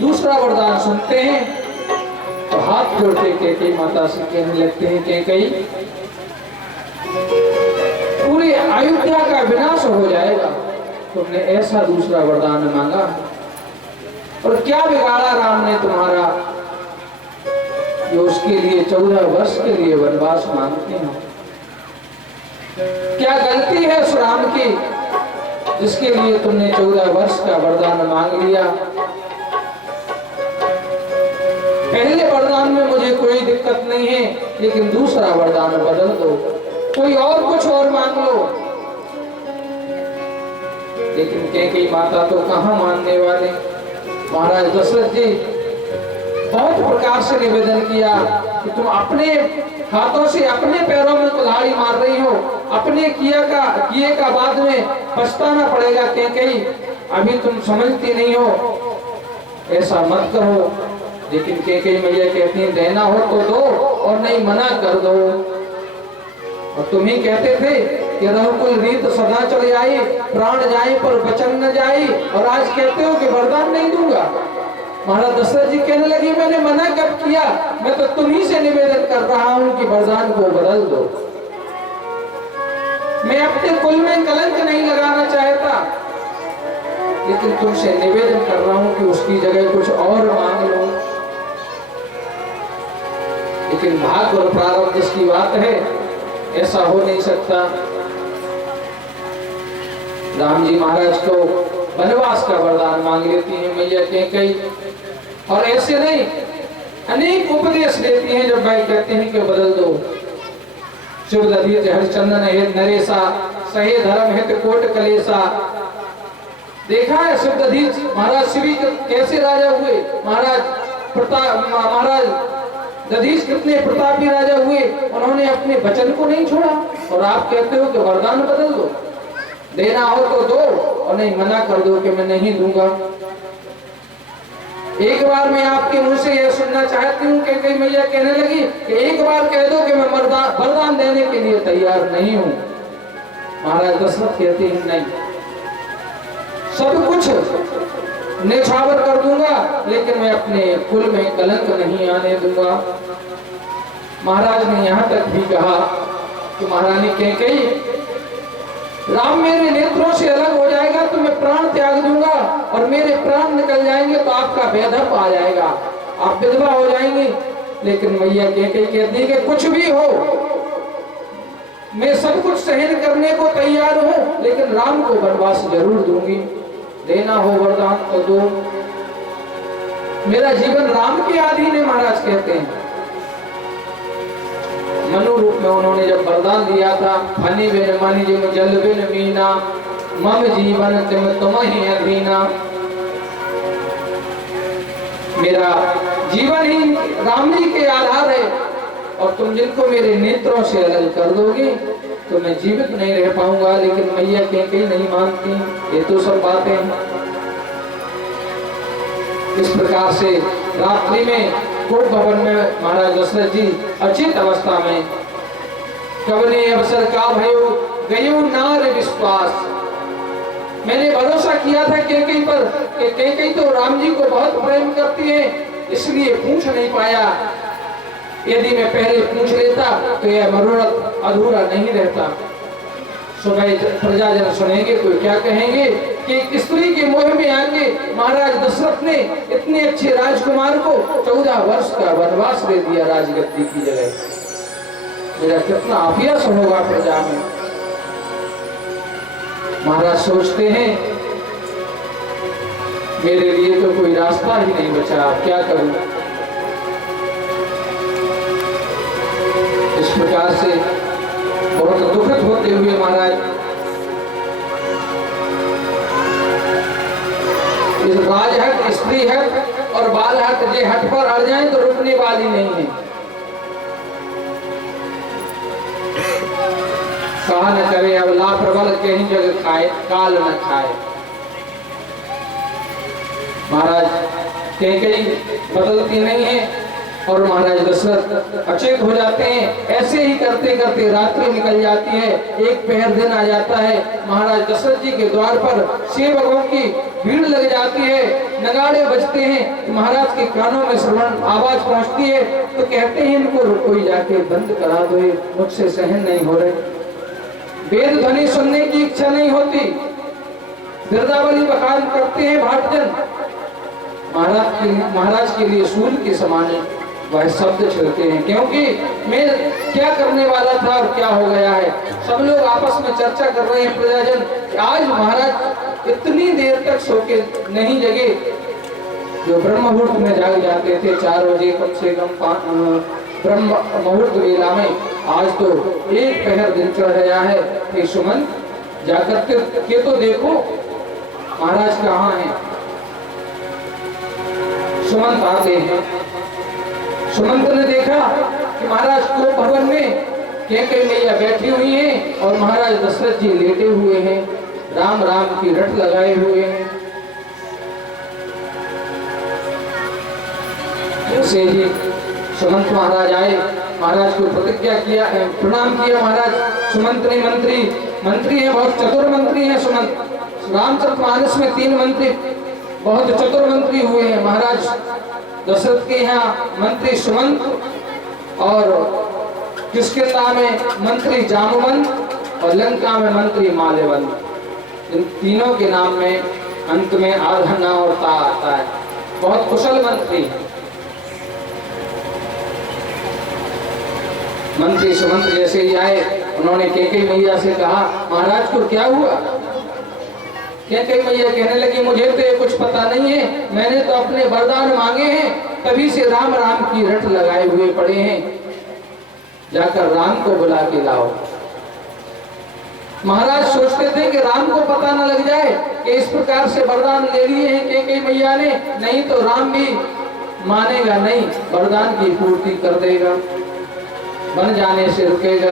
दूसरा वरदान सुनते हैं तो हाथ जोड़ते कैकेयी माता से कहने लगते हैं, कैकेयी पूरी अयोध्या का विनाश हो जाएगा, तुमने ऐसा दूसरा वरदान मांगा और क्या बिगाड़ा राम ने तुम्हारा जो उसके लिए 14 वर्ष के लिए वनवास मांगते हैं। क्या गलती है उस राम की जिसके लिए तुमने 14 वर्ष का वरदान मांग लिया। पहले वरदान में मुझे कोई दिक्कत नहीं है, लेकिन दूसरा वरदान बदल दो, कोई और कुछ और मांग लो। लेकिन कैकेयी माता तो कहां मानने वाले। महाराज दशरथ जी बहुत प्रकार से निवेदन किया कि तुम अपने हाथों से अपने पैरों में कुल्हाड़ी मार रही हो, अपने किए का बाद में पछताना पड़ेगा। कैकेयी अभी तुम समझती नहीं हो, ऐसा मत करो। लेकिन कैकेयी मैया कहती है, देना हो तो दो और नहीं मना कर दो। और तुम ही कहते थे कि रघुकुल रीत सदा चली आई, प्राण जाए पर वचन न जाए, और आज कहते हो कि वरदान नहीं दूंगा। महाराज दशरथ जी कहने लगे, मैंने मना कब किया, मैं तो तुम्ही से निवेदन कर रहा हूं कि वरदान को बदल दो। मैं अपने कुल में कलंक नहीं लगाना चाहता, लेकिन तुमसे निवेदन कर रहा हूं कि उसकी जगह कुछ और मांग लो। लेकिन भाग्य और प्रारब्ध जिसकी बात है, ऐसा हो नहीं सकता। राम जी महाराज को वनवास का वरदान मांग लेती है मैया कैकेयी, और ऐसे नहीं अनेक उपदेश देती हैं। जब भाई कहते हैं कि बदल दो, शिवदधीच हरिचंदन हित नरेसा, सहे धर्म हित कोट कलेसा। देखा है शिवदधीच महाराज शिवी कैसे राजा हुए, महाराज दधीच कितने प्रतापी राजा हुए, उन्होंने अपने वचन को नहीं छोड़ा। और आप कहते हो कि वरदान बदल दो, देना हो तो दो और नहीं मना कर दो कि मैं नहीं दूंगा। एक बार मैं आपके मुंह से यह सुनना चाहती हूँ कि कैकेयी मैया कहने लगी कि एक बार कह दो कि मैं वरदान देने के लिए तैयार नहीं हूँ। महाराज दशरथ कहते हैं, नहीं, सब कुछ निछावर कर दूंगा, लेकिन मैं अपने कुल में कलंक नहीं आने दूंगा। महाराज ने यहाँ तक भी कहा कि महारानी कैकेयी राम मेरे नेत्रों से अलग हो जाएगा तो मैं प्राण त्याग दूंगा, और मेरे प्राण निकल जाएंगे तो आपका वैधव्य आ जाएगा, आप विधवा हो जाएंगे। लेकिन मैया कैकेयी कहती है कि कुछ भी हो, मैं सब कुछ सहन करने को तैयार हूं, लेकिन राम को वनवास जरूर दूंगी। देना हो वरदान तो दो, मेरा जीवन राम के अधीन है। महाराज कहते हैं मनु रूप में उन्होंने जब वरदान दिया था, फनी बिन मनि जिम जल बिन मीना, मम जीवन तिम तुम्हि अधीना, मेरा जीवन ही राम जी के आधार है, और तुम जिनको मेरे नेत्रों से अलग कर दोगे तो मैं जीवित नहीं रह पाऊंगा। लेकिन मैया कैकेयी नहीं मानती, ये तो सब बातें हैं। इस प्रकार से रात्रि में कोट भवन में महाराज दशरथ जी अचेत अवस्था में, कवने अवसर का भयो गयो नार विश्वास, मैंने भरोसा किया था कैकेयी पर कि कैकेयी तो राम जी को बहुत प्रेम करती है, इसलिए पूछ नहीं पाया। यदि मैं पहले पूछ लेता तो यह मनोरथ अधूरा नहीं रहता। सुबह प्रजाजन सुनेंगे तो क्या कहेंगे कि स्त्री के मोह में आके महाराज दशरथ ने इतने अच्छे राजकुमार को 14 वर्ष का वनवास दे दिया राजगद्दी की जगह। मेरा कितना अभ्यास होगा प्रजा में। महाराज सोचते हैं मेरे लिए तो कोई रास्ता ही नहीं बचा, क्या करूं। इस प्रकार से बहुत दुखित होते हुए महाराज इस राजहट, स्त्री हट और बाल हट, जे हट पर अड़ जाए तो रुकने वाली नहीं है। कहा न करे अब ला प्रबल कहीं जगह खाए, काल न खाए। महाराज कैकेयी बदलती नहीं है और महाराज दशरथ अचेत हो जाते हैं। ऐसे ही करते करते रात्रि निकल जाती है, एक पहर दिन आ जाता है। महाराज दशरथ जी के द्वार पर सेवकों की भीड़ लग जाती है, नगाड़े बजते हैं, तो महाराज के कानों में श्रवण आवाज पहुंचती है, तो कहते हैं इनको कोई जाके बंद करा दो, मुझसे सहन नहीं हो रहे। वेद ध्वनि सुनने की इच्छा नहीं होती, गिरदावली बखान करते हैं भाटजन। महाराज के लिए सूल के समान वह शब्द छिड़ते हैं, क्योंकि मैं क्या करने वाला था और क्या हो गया है। सब लोग आपस में चर्चा कर रहे हैं प्रजाजन, आज महाराज इतनी देर तक सो के नहीं जगे। जो ब्रह्म मुहूर्त में जाग जाते थे 4 बजे कम से कम ब्रह्म मुहूर्त वेला में, आज तो एक पहर दिन चढ़ गया है। हे सुमंत जाकर के तो देखो महाराज कहाँ हैं। सुमंत आते हैं। सुमंत ने देखा कि महाराज को भवन में कैकेयी मैया बैठी हुई हैं और महाराज दशरथ जी लेटे हुए हैं, राम राम की रट लगाए हुए हैं। ऐसे ही सुमंत महाराज आए, महाराज को प्रतिज्ञा किया, प्रणाम किया। महाराज सुमंत ने मंत्री है, बहुत चतुर मंत्री है सुमंत। रामचरितमानस में 3 मंत्री बहुत चतुर मंत्री हुए हैं। महाराज दशरथ के यहाँ मंत्री सुमंत और किसके नाम है मंत्री जामवंत और लंका में मंत्री माल्यवंत। इन तीनों के नाम में अंत में आधना और ता आता है। बहुत कुशल मंत्री सुमंत जैसे ही आए, उन्होंने कैकेयी मैया से कहा महाराज को क्या हुआ। कैकेयी मैया कहने लगी मुझे तो ये कुछ पता नहीं है, मैंने तो अपने वरदान मांगे हैं, तभी से राम राम की रट लगाए हुए पड़े हैं, जाकर राम को बुला के लाओ। महाराज सोचते थे कि राम को पता न लग जाए कि इस प्रकार से वरदान ले लिए हैं कैकेयी मैया ने, नहीं तो राम भी मानेगा नहीं, वरदान की पूर्ति कर देगा, बन जाने से रुकेगा।